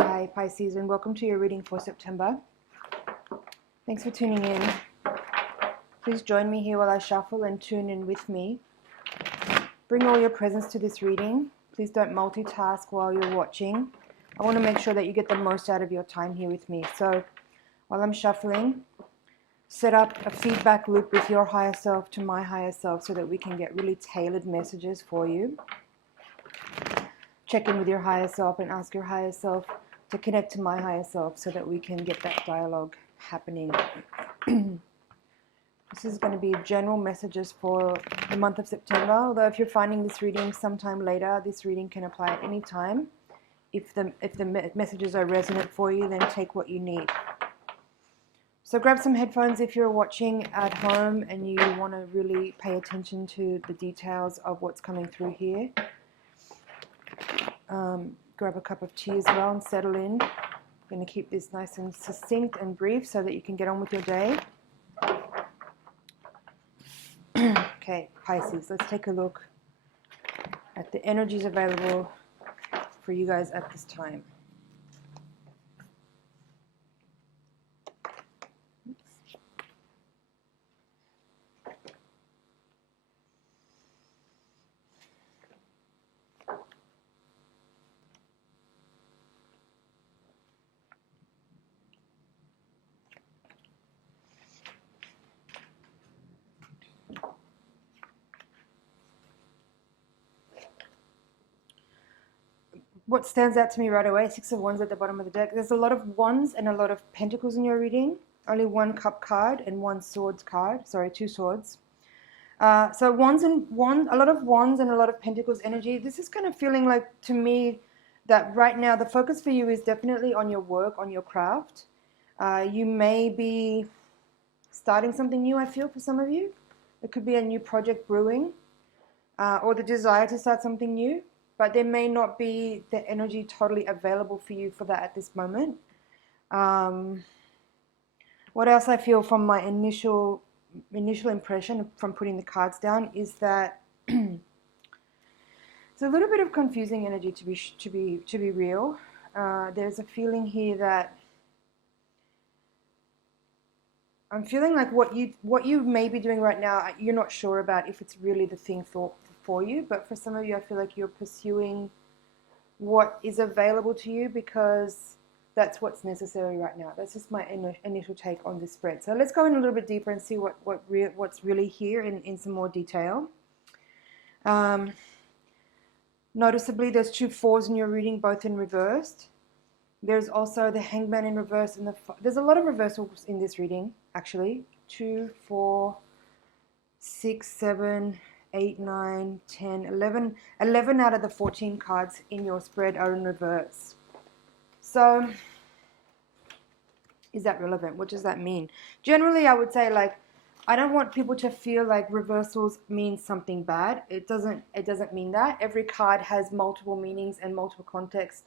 Hi Pisces, and welcome to your reading for September. Thanks for tuning in. Please join me here while I shuffle and tune in with me. Bring all your presence to this reading. Please don't multitask while you're watching. I want to make sure that you get the most out of your time here with me. So while I'm shuffling, set up a feedback loop with your higher self to my higher self so that we can get really tailored messages for you. Check in with your higher self and ask your higher self to connect to my higher self so that we can get that dialogue happening. This is going to be general messages for the month of September, although if you're finding this reading sometime later, this reading can apply at any time. If the messages are resonant for you, then take what you need. So grab some headphones if you're watching at home and you want to really pay attention to the details of what's coming through here. Grab a cup of tea as well and settle in. I'm going to keep this nice and succinct and brief so that you can get on with your day. Okay, Pisces, let's take a look at the energies available for you guys at this time. What stands out to me right away, 6 of Wands at the bottom of the deck. There's a lot of Wands and a lot of Pentacles in your reading. Only 1 Cup card and 1 Swords card. Sorry, 2 Swords. So a lot of Wands and a lot of Pentacles energy. This is kind of feeling like, to me, that right now the focus for you is definitely on your work, on your craft. You may be starting something new, I feel, for some of you. It could be a new project brewing or the desire to start something new. But there may not be the energy totally available for you for that at this moment. What else I feel from my initial impression from putting the cards down is that it's a little bit of confusing energy to be real. There's a feeling here that I'm feeling like what you may be doing right now, you're not sure about if it's really the thing for you, but for some of you I feel like you're pursuing what is available to you because that's what's necessary right now. That's just my initial take on this spread. So let's go in a little bit deeper and see what's really here in some more detail. Noticeably there's 2 4s in your reading, both in reversed. There's also the Hangman in reverse, and there's a lot of reversals in this reading actually. 2, 4, 6, 7, 8, 9, 10, 11 out of the 14 cards in your spread are in reverse. So is that relevant? What does that mean? Generally, I would say, like, I don't want people to feel like reversals mean something bad. It doesn't mean that. Every card has multiple meanings and multiple contexts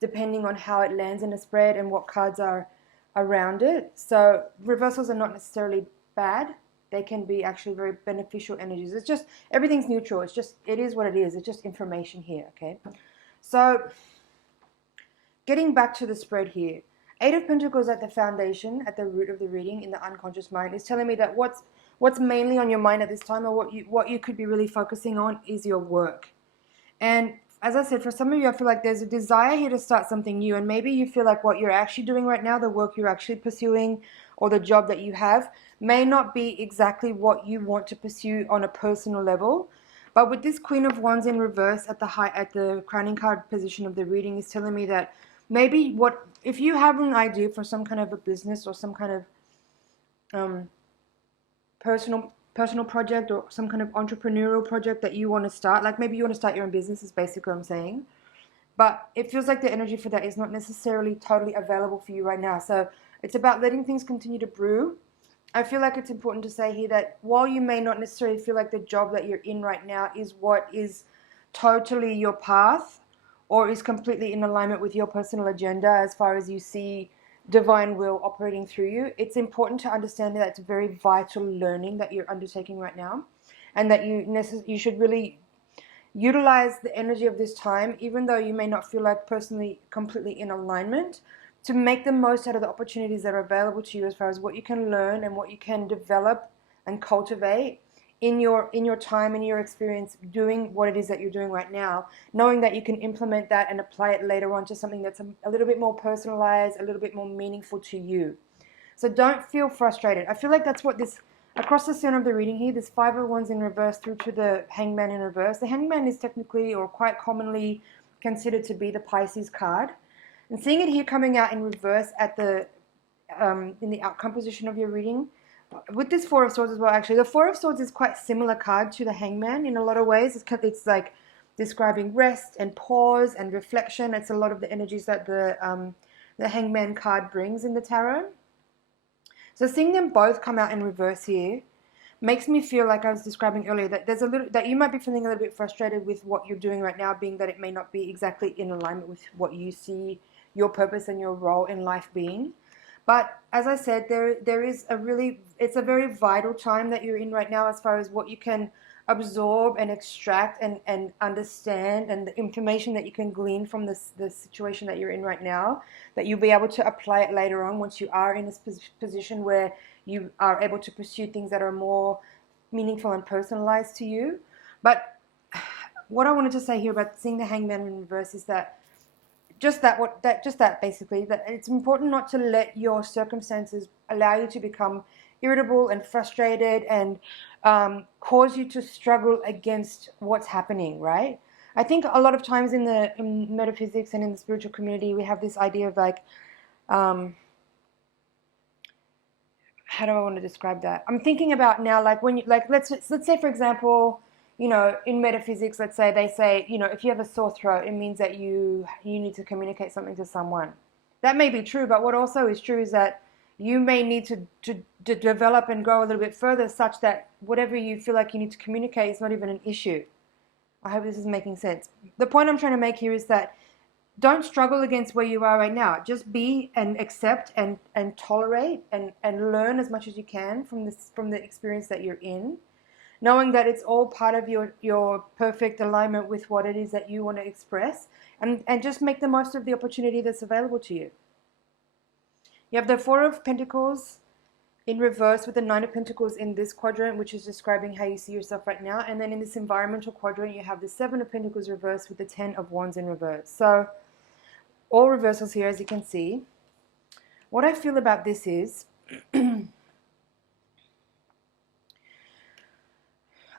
depending on how it lands in a spread and what cards are around it. So reversals are not necessarily bad. They can be actually very beneficial energies. It's just, everything's neutral. It is what it is. It's just information here, okay? So, getting back to the spread here. 8 of Pentacles at the foundation, at the root of the reading, in the unconscious mind, is telling me that what's mainly on your mind at this time, or what you could be really focusing on, is your work. And as I said, for some of you, I feel like there's a desire here to start something new, and maybe you feel like what you're actually doing right now, the work you're actually pursuing, or the job that you have, may not be exactly what you want to pursue on a personal level. But with this Queen of Wands in reverse at the crowning card position of the reading, is telling me that maybe if you have an idea for some kind of a business or some kind of personal project or some kind of entrepreneurial project that you want to start, like maybe you want to start your own business, is basically what I'm saying. But it feels like the energy for that is not necessarily totally available for you right now. So it's about letting things continue to brew. I feel like it's important to say here that while you may not necessarily feel like the job that you're in right now is what is totally your path or is completely in alignment with your personal agenda as far as you see divine will operating through you, it's important to understand that it's a very vital learning that you're undertaking right now, and that you should really utilize the energy of this time, even though you may not feel like personally completely in alignment, to make the most out of the opportunities that are available to you as far as what you can learn and what you can develop and cultivate in your time, in your experience, doing what it is that you're doing right now, knowing that you can implement that and apply it later on to something that's a little bit more personalized, a little bit more meaningful to you. So don't feel frustrated. I feel like that's what this, across the center of the reading here, this Five of Wands in reverse through to the Hangman in reverse. The Hangman is technically, or quite commonly, considered to be the Pisces card. And seeing it here coming out in reverse at the in the outcome position of your reading, with this Four of Swords as well, actually, the Four of Swords is quite similar card to the Hangman in a lot of ways. It's like describing rest and pause and reflection. It's a lot of the energies that the Hangman card brings in the tarot. So seeing them both come out in reverse here makes me feel like I was describing earlier that there's a little that you might be feeling a little bit frustrated with what you're doing right now, being that it may not be exactly in alignment with what you see your purpose and your role in life being. But as I said, there is it's a very vital time that you're in right now as far as what you can absorb and extract and understand, and the information that you can glean from the situation that you're in right now, that you'll be able to apply it later on once you are in this position where you are able to pursue things that are more meaningful and personalized to you. But what I wanted to say here about seeing the Hangman in reverse is that basically, that it's important not to let your circumstances allow you to become irritable and frustrated and cause you to struggle against what's happening, right? I think a lot of times in metaphysics and in the spiritual community, we have this idea of like, how do I want to describe that? I'm thinking about now, like when you, like, let's say for example, you know, in metaphysics, let's say they say, you know, if you have a sore throat, it means that you need to communicate something to someone. That may be true, but what also is true is that you may need to develop and grow a little bit further, such that whatever you feel like you need to communicate is not even an issue. I hope this is making sense. The point I'm trying to make here is that don't struggle against where you are right now. Just be and accept and tolerate and learn as much as you can from the experience that you're in, knowing that it's all part of your perfect alignment with what it is that you want to express, and just make the most of the opportunity that's available to you. You have the Four of Pentacles in reverse with the Nine of Pentacles in this quadrant, which is describing how you see yourself right now. And then in this environmental quadrant, you have the Seven of Pentacles reversed with the Ten of Wands in reverse. So all reversals here, as you can see. What I feel about this is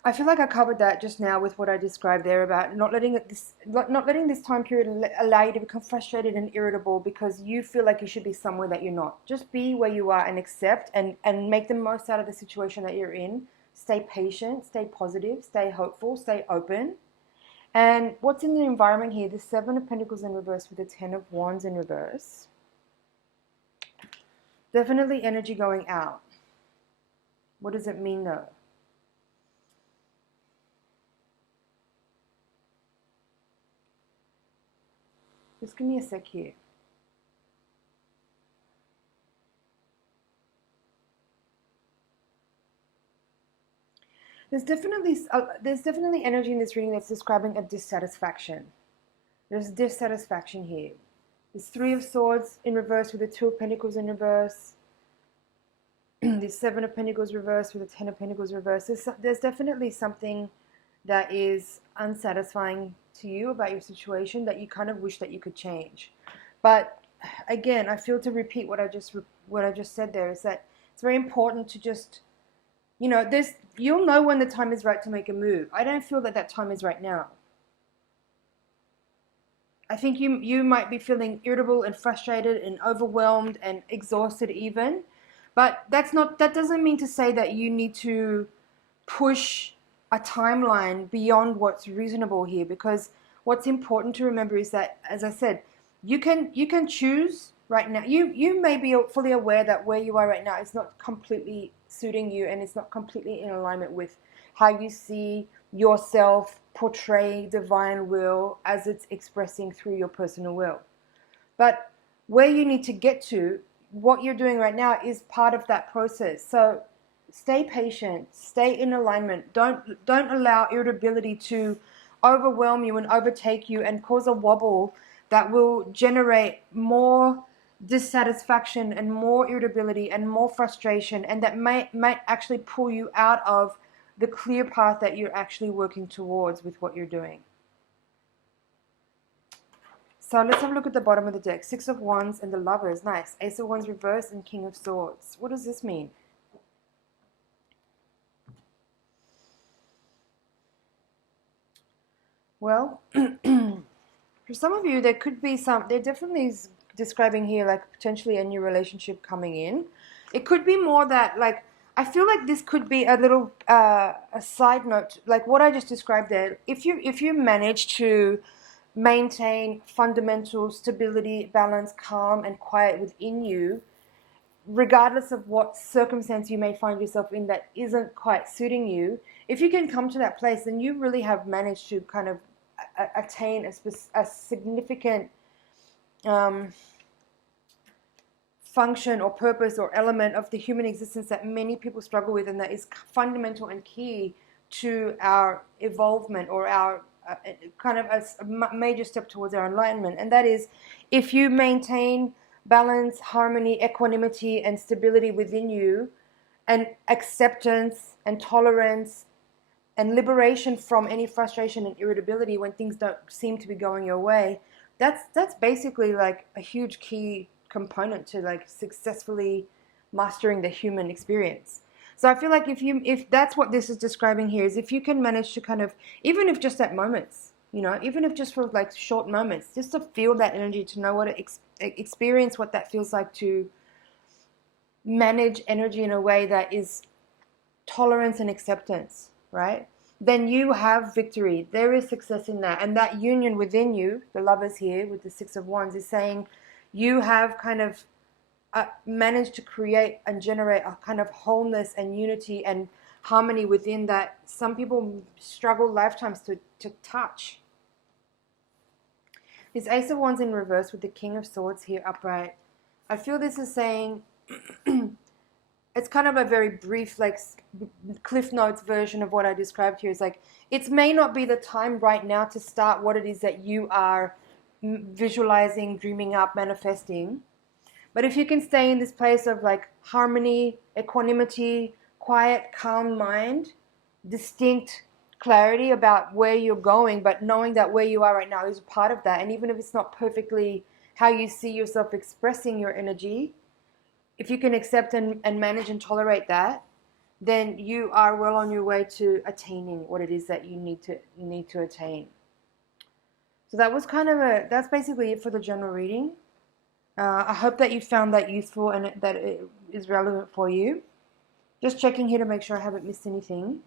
I feel like I covered that just now with what I described there about not letting this time period allow you to become frustrated and irritable because you feel like you should be somewhere that you're not. Just be where you are and accept and make the most out of the situation that you're in. Stay patient, stay positive, stay hopeful, stay open. And what's in the environment here, the Seven of Pentacles in reverse with the Ten of Wands in reverse. Definitely energy going out. What does it mean though? Just give me a sec here. There's definitely energy in this reading that's describing a dissatisfaction. There's dissatisfaction here. There's Three of Swords in reverse with the Two of Pentacles in reverse. The Seven of Pentacles reversed with the Ten of Pentacles reversed. There's definitely something that is unsatisfying to you about your situation that you kind of wish that you could change. But again, I feel to repeat what I just said there is that it's very important to just, you know, you'll know when the time is right to make a move. I don't feel that time is right now. I think you might be feeling irritable and frustrated and overwhelmed and exhausted even, but that doesn't mean to say that you need to push a timeline beyond what's reasonable here, because what's important to remember is that, as I said, you can choose right now. You may be fully aware that where you are right now is not completely suiting you and it's not completely in alignment with how you see yourself portray divine will as it's expressing through your personal will. But where you need to get to, what you're doing right now is part of that process. So stay patient, stay in alignment. Don't allow irritability to overwhelm you and overtake you and cause a wobble that will generate more dissatisfaction and more irritability and more frustration, and that might actually pull you out of the clear path that you're actually working towards with what you're doing. So let's have a look at the bottom of the deck. Six of Wands and the Lovers. Nice. Ace of Wands reversed and King of Swords. What does this mean? Well, for some of you, there could be they're definitely describing here like potentially a new relationship coming in. It could be more that, like, I feel like this could be a little a side note, like what I just described there. If you manage to maintain fundamental stability, balance, calm, and quiet within you, regardless of what circumstance you may find yourself in that isn't quite suiting you, if you can come to that place, then you really have managed to kind of attain a significant function or purpose or element of the human existence that many people struggle with, and that is fundamental and key to our evolvement or our kind of a major step towards our enlightenment. And that is, if you maintain balance, harmony, equanimity, and stability within you, and acceptance and tolerance and liberation from any frustration and irritability when things don't seem to be going your way, that's basically like a huge key component to like successfully mastering the human experience. So I feel like if that's what this is describing here, is if you can manage to kind of, even if just at moments, you know, even if just for like short moments, just to feel that energy, to know what it experience what that feels like, to manage energy in a way that is tolerance and acceptance, right? Then you have victory. There is success in that. And that union within you, the Lovers here with the Six of Wands, is saying you have kind of managed to create and generate a kind of wholeness and unity and harmony within that some people struggle lifetimes to touch. This Ace of Wands in reverse with the King of Swords here upright. I feel this is saying, it's kind of a very brief, like, Cliff Notes version of what I described here. It's like, it may not be the time right now to start what it is that you are visualizing, dreaming up, manifesting. But if you can stay in this place of like harmony, equanimity, quiet, calm mind, distinct clarity about where you're going, but knowing that where you are right now is a part of that. And even if it's not perfectly how you see yourself expressing your energy, if you can accept and manage and tolerate that, then you are well on your way to attaining what it is that you need to attain. So that was kind of that's basically it for the general reading. I hope that you found that useful and that it is relevant for you. Just checking here to make sure I haven't missed anything.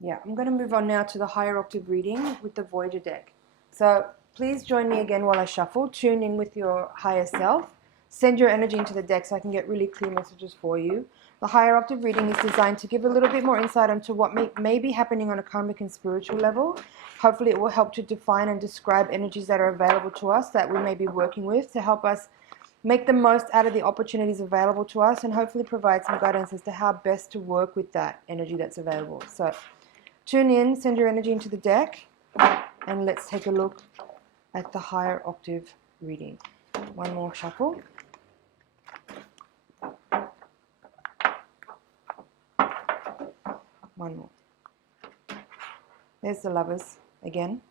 Yeah, I'm going to move on now to the higher octave reading with the Voyager deck. So please join me again while I shuffle. Tune in with your higher self. Send your energy into the deck so I can get really clear messages for you. The higher octave reading is designed to give a little bit more insight into what may be happening on a karmic and spiritual level. Hopefully it will help to define and describe energies that are available to us that we may be working with to help us make the most out of the opportunities available to us, and hopefully provide some guidance as to how best to work with that energy that's available. So tune in, send your energy into the deck, and let's take a look at the higher octave reading. One more shuffle. One more. There's the Lovers again.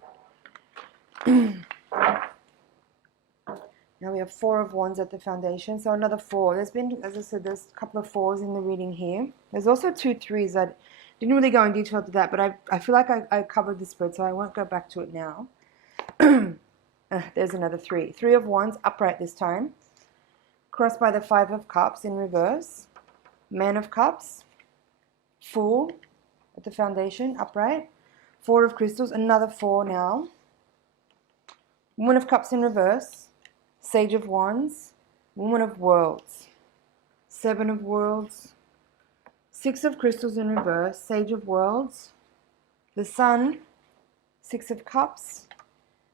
Now we have Four of Wands at the foundation, so another four. There's been, as I said, there's a couple of fours in the reading here. There's also two threes. I didn't really go in detail to that, but I feel like I covered the spread, so I won't go back to it now. There's another three. Three of Wands upright this time, crossed by the Five of Cups in reverse. Man of Cups, Fool at the foundation, upright. Four of Crystals, another four now. Woman of Cups in reverse. Sage of Wands. Woman of Worlds. Seven of Worlds. Six of Crystals in reverse. Sage of Worlds. The Sun. Six of Cups.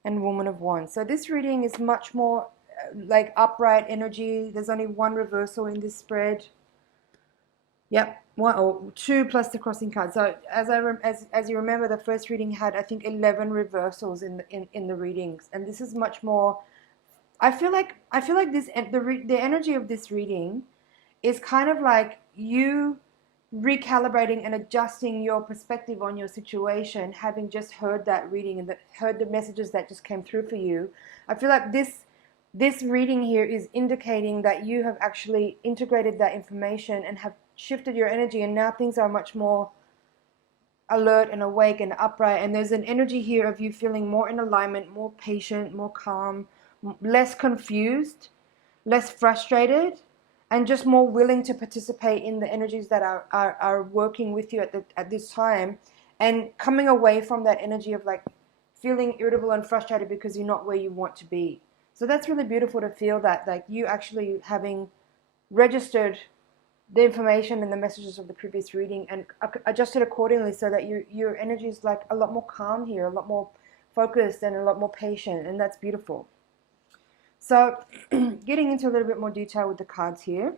And Woman of Wands. So this reading is much more like upright energy. There's only one reversal in this spread. Yep, one or two plus the crossing card. So as you remember, the first reading had, I think, 11 reversals in the readings, and this is much more. I feel like the energy of this reading is kind of like you recalibrating and adjusting your perspective on your situation, having just heard that reading and heard the messages that just came through for you. I feel like this reading here is indicating that you have actually integrated that information and have shifted your energy, and now things are much more alert and awake and upright, and there's an energy here of you feeling more in alignment, more patient, more calm, less confused, less frustrated, and just more willing to participate in the energies that are working with you at this time, and coming away from that energy of like feeling irritable and frustrated because you're not where you want to be. So that's really beautiful to feel that, like, you actually having registered the information and the messages of the previous reading and adjusted accordingly, so that your energy is like a lot more calm here, a lot more focused and a lot more patient, and that's beautiful. So getting into a little bit more detail with the cards here.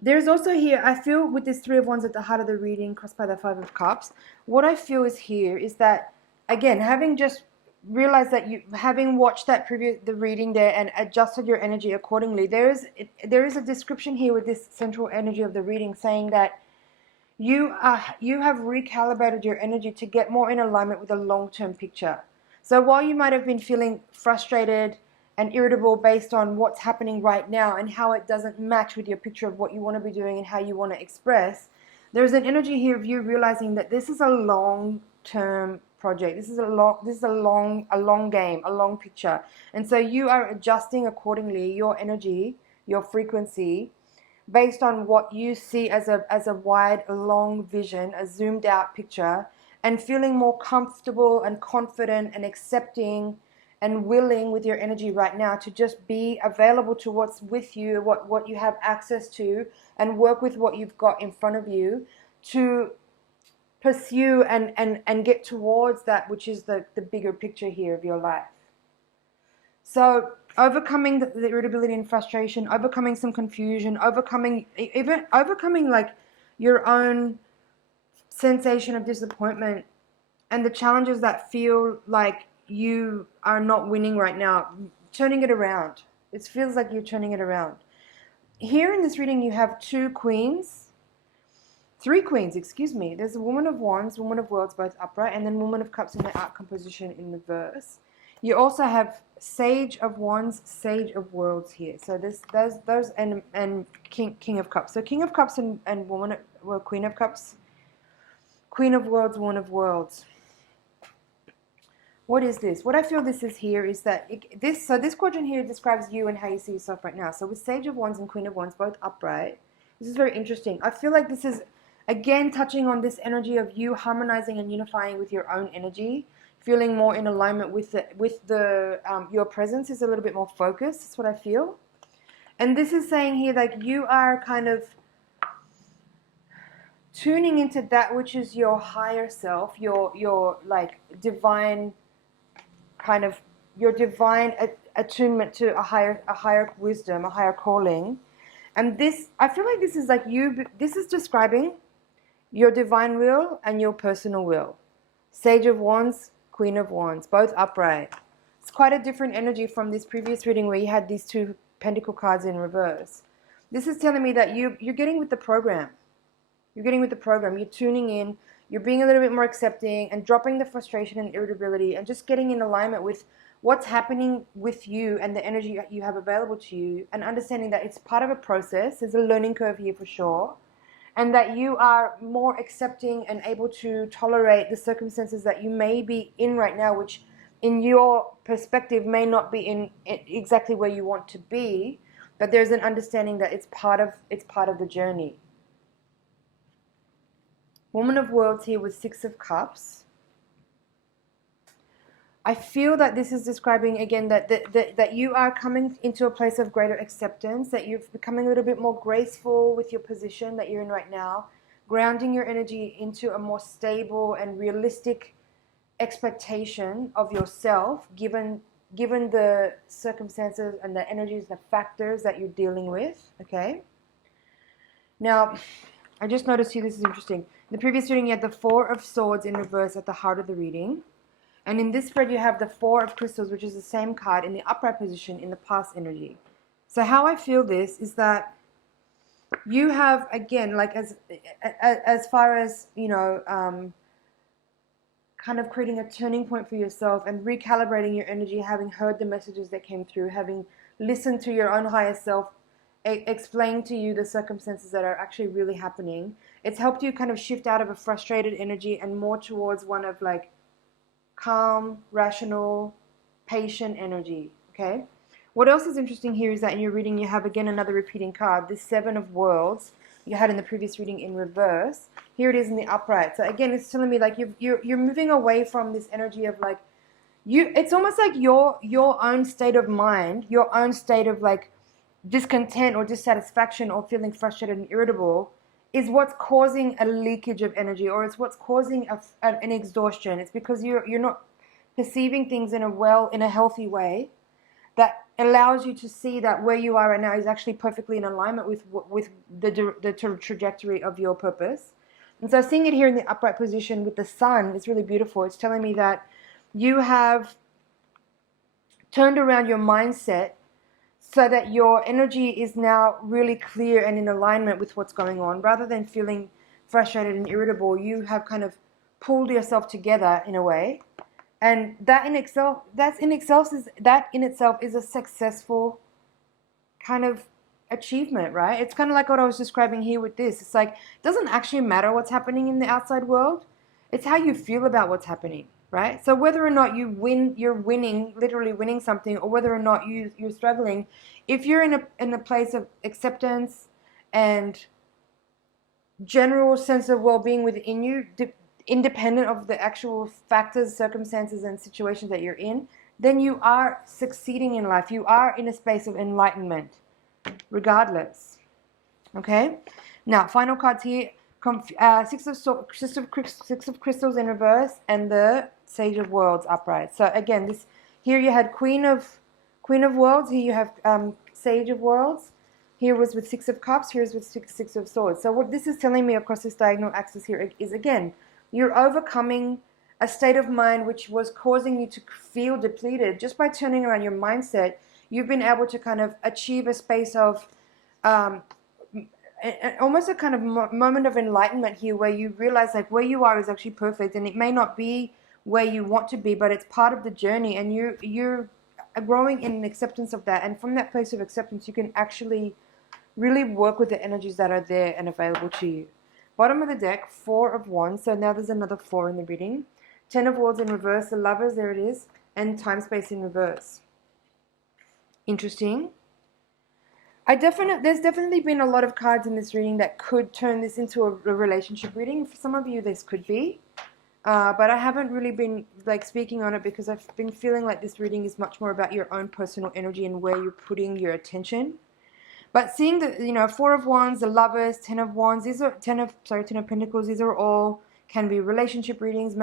There's also here, I feel with this Three of Wands at the heart of the reading, crossed by the Five of Cups, what I feel is here is that, again, having just realized that having watched the reading there and adjusted your energy accordingly, there is a description here with this central energy of the reading saying that you have recalibrated your energy to get more in alignment with a long-term picture. So while you might have been feeling frustrated and irritable based on what's happening right now and how it doesn't match with your picture of what you want to be doing and how you want to express, there's an energy here of you realizing that this is a long-term project. This is a long game, a long picture. And so you are adjusting accordingly your energy, your frequency, based on what you see as a wide, long vision, a zoomed out picture, and feeling more comfortable and confident and accepting and willing with your energy right now to just be available to what's with you, what you have access to, and work with what you've got in front of you to pursue and get towards that which is the bigger picture here of your life. So overcoming the irritability and frustration, overcoming some confusion, overcoming like your own sensation of disappointment and the challenges that feel like you are not winning right now, turning it around. It feels like you're turning it around. Here in this reading you have three queens, excuse me. There's a Woman of Wands, Woman of Worlds, both upright, and then Woman of Cups in the outcome position in reverse. You also have Sage of Wands, Sage of Worlds here. So those and King of Cups. So King of Cups and Queen of Cups, Queen of Worlds, Woman of Worlds. What is this? What I feel this is here is that this quadrant here describes you and how you see yourself right now. So with Sage of Wands and Queen of Wands both upright, this is very interesting. I feel like this is again touching on this energy of you harmonizing and unifying with your own energy, feeling more in alignment with your presence is a little bit more focused. That's what I feel. And this is saying here like you are kind of tuning into that which is your higher self, your like divine kind of your divine attunement to a higher wisdom, a higher calling. And this, I feel like this is like this is describing your divine will and your personal will. Sage of Wands, Queen of Wands, both upright. It's quite a different energy from this previous reading where you had these two pentacle cards in reverse. This is telling me that you're getting with the program. You're getting with the program. You're tuning in. You're being a little bit more accepting and dropping the frustration and irritability and just getting in alignment with what's happening with you and the energy you have available to you, and understanding that it's part of a process. There's a learning curve here for sure. And that you are more accepting and able to tolerate the circumstances that you may be in right now, which in your perspective may not be in exactly where you want to be, but there's an understanding that it's part of the journey. Woman of Worlds here with Six of Cups. I feel that this is describing again that you are coming into a place of greater acceptance, that you're becoming a little bit more graceful with your position that you're in right now, grounding your energy into a more stable and realistic expectation of yourself given given the circumstances and the energies, the factors that you're dealing with, okay? Now, I just noticed here, this is interesting. In the previous reading, you had the Four of Swords in reverse at the heart of the reading. And in this spread, you have the Four of Crystals, which is the same card in the upright position in the past energy. So how I feel this is that you have, again, like as far as, you know, kind of creating a turning point for yourself and recalibrating your energy, having heard the messages that came through, having listened to your own higher self, explain to you the circumstances that are actually really happening. It's helped you kind of shift out of a frustrated energy and more towards one of like calm, rational, patient energy, okay? What else is interesting here is that in your reading you have again another repeating card, this Seven of Worlds you had in the previous reading in reverse. Here it is in the upright. So again, it's telling me like you're moving away from this energy of like it's almost like your own state of mind, your own state of like discontent or dissatisfaction or feeling frustrated and irritable is what's causing a leakage of energy, or it's what's causing an exhaustion. It's because you're not perceiving things in a healthy way that allows you to see that where you are right now is actually perfectly in alignment with the trajectory of your purpose. And so seeing it here in the upright position with the sun is really beautiful. It's telling me that you have turned around your mindset so that your energy is now really clear and in alignment with what's going on. Rather than feeling frustrated and irritable, you have kind of pulled yourself together in a way. And that in itself is a successful kind of achievement, right? It's kind of like what I was describing here with this. It's like, it doesn't actually matter what's happening in the outside world. It's how you feel about what's happening, right? So whether or not you're winning, literally winning something, or whether or not you're struggling, if you're in a place of acceptance and general sense of well-being within you, independent of the actual factors, circumstances, and situations that you're in, then you are succeeding in life. You are in a space of enlightenment, regardless. Okay? Now, final cards here. Six of Crystals in reverse and the Sage of Worlds upright. So again, here you had Queen of Worlds. Here you have Sage of Worlds. Here was with Six of Cups. Here is with Six of Swords. So what this is telling me across this diagonal axis here is, again, you're overcoming a state of mind which was causing you to feel depleted. Just by turning around your mindset, you've been able to kind of achieve a space of almost a kind of moment of enlightenment here, where you realize like where you are is actually perfect, and it may not be where you want to be, but it's part of the journey, and you're growing in an acceptance of that. And from that place of acceptance, you can actually really work with the energies that are there and available to you. Bottom of the deck, Four of Wands. So now there's another four in the reading. Ten of Wands in reverse, the Lovers, there it is, and Time Space in reverse. Interesting. There's definitely been a lot of cards in this reading that could turn this into a relationship reading. For some of you, this could be. But I haven't really been like speaking on it because I've been feeling like this reading is much more about your own personal energy and where you're putting your attention. But seeing the, Four of Wands, the Lovers, Ten of Wands, Ten of Pentacles, these are all, can be relationship readings,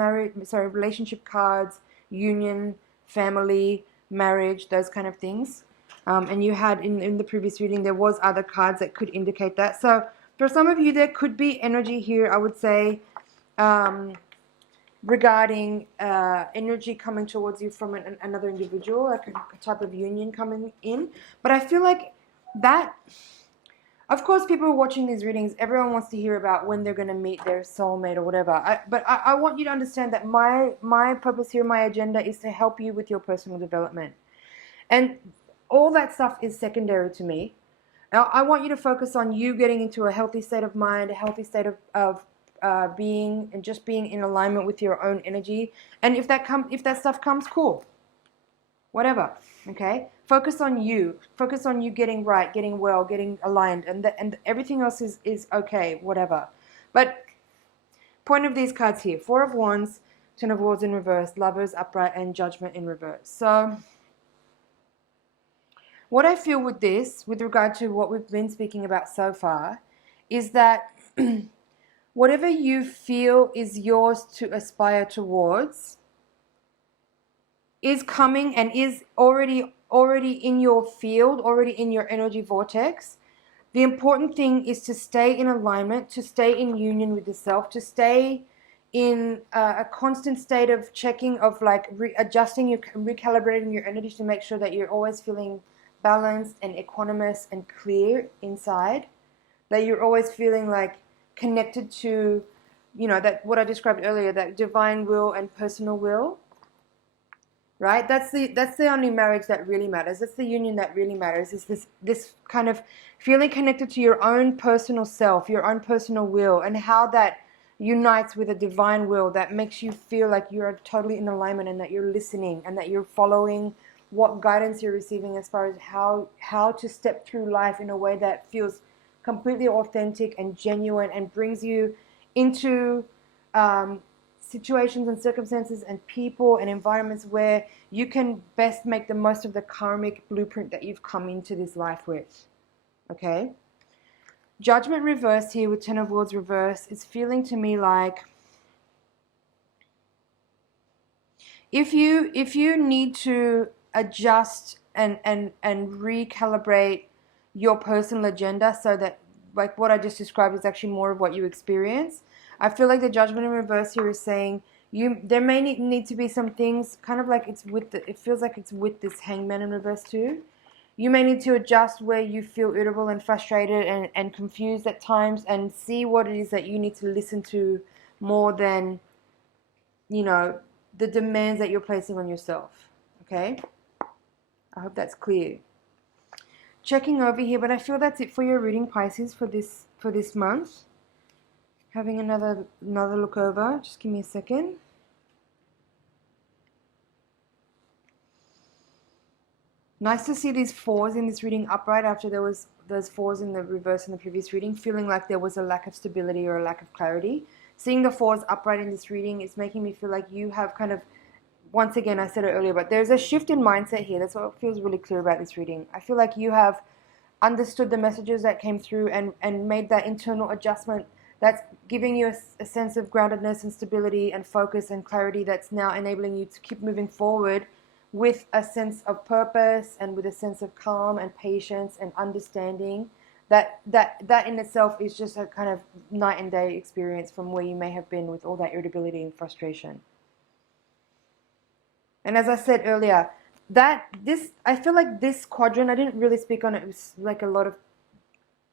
relationship cards, union, family, marriage, those kind of things. And you had, in the previous reading, there was other cards that could indicate that. So for some of you, there could be energy here, I would say, regarding energy coming towards you from another individual, like a type of union coming in. But I feel like that, of course, people watching these readings, everyone wants to hear about when they're going to meet their soulmate or whatever. But I want you to understand that my purpose here, my agenda, is to help you with your personal development. And all that stuff is secondary to me. Now, I want you to focus on you getting into a healthy state of mind, a healthy state of being, and just being in alignment with your own energy. And if that stuff comes, cool. Whatever, okay? Focus on you. Focus on you getting right, getting well, getting aligned, and everything else is okay, whatever. But point of these cards here, Four of Wands, Ten of Wands in reverse, Lovers upright, and Judgment in reverse. So what I feel with this, with regard to what we've been speaking about so far, is that whatever you feel is yours to aspire towards, is coming and is already in your field, already in your energy vortex. The important thing is to stay in alignment, to stay in union with yourself, to stay in a constant state of checking, of like adjusting your, recalibrating your energy to make sure that you're always feeling balanced and equanimous and clear inside, that you're always feeling like connected to, you know, that what I described earlier, that divine will and personal will. Right? That's the only marriage that really matters. That's the union that really matters. Is this kind of feeling connected to your own personal self, your own personal will, and how that unites with a divine will that makes you feel like you're totally in alignment and that you're listening and that you're following what guidance you're receiving as far as how to step through life in a way that feels completely authentic and genuine and brings you into situations and circumstances and people and environments where you can best make the most of the karmic blueprint that you've come into this life with. Okay? Judgment reversed here with Ten of Worlds reverse is feeling to me like if you need to adjust and recalibrate your personal agenda so that, like what I just described, is actually more of what you experience. I feel like the Judgment in reverse here is saying there may need to be some things, kind of like it feels like it's with this Hangman in reverse too. You may need to adjust where you feel irritable and frustrated and confused at times, and see what it is that you need to listen to more than, you know, the demands that you're placing on yourself. Okay? I hope that's clear. Checking over here, but I feel that's it for your reading, Pisces, for this month. Having another look over. Just give me a second. Nice to see these fours in this reading upright after there was those fours in the reverse in the previous reading, feeling like there was a lack of stability or a lack of clarity. Seeing the fours upright in this reading is making me feel like you have kind of, once again, I said it earlier, but there's a shift in mindset here. That's what feels really clear about this reading. I feel like you have understood the messages that came through and made that internal adjustment that's giving you a sense of groundedness and stability and focus and clarity that's now enabling you to keep moving forward with a sense of purpose and with a sense of calm and patience and understanding. That in itself is just a kind of night and day experience from where you may have been with all that irritability and frustration. And as I said earlier, I feel like this quadrant, I didn't really speak on it with like a lot of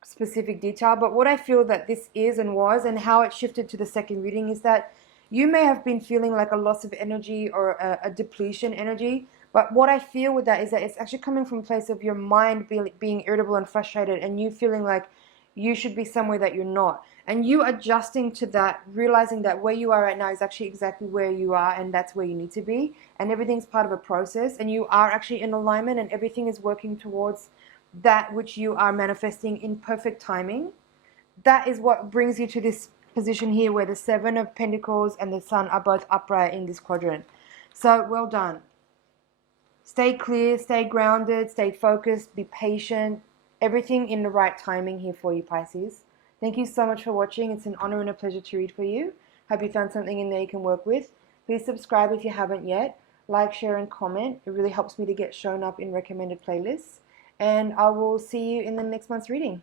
specific detail, but what I feel that this is and was and how it shifted to the second reading is that you may have been feeling like a loss of energy or a depletion energy, but what I feel with that is that it's actually coming from a place of your mind being irritable and frustrated and you feeling like you should be somewhere that you're not. And you adjusting to that, realizing that where you are right now is actually exactly where you are and that's where you need to be. And everything's part of a process and you are actually in alignment and everything is working towards that which you are manifesting in perfect timing. That is what brings you to this position here where the Seven of Pentacles and the Sun are both upright in this quadrant. So well done. Stay clear, stay grounded, stay focused, be patient. Everything in the right timing here for you, Pisces. Thank you so much for watching. It's an honor and a pleasure to read for you. Hope you found something in there you can work with. Please subscribe if you haven't yet. Like, share, and comment. It really helps me to get shown up in recommended playlists. And I will see you in the next month's reading.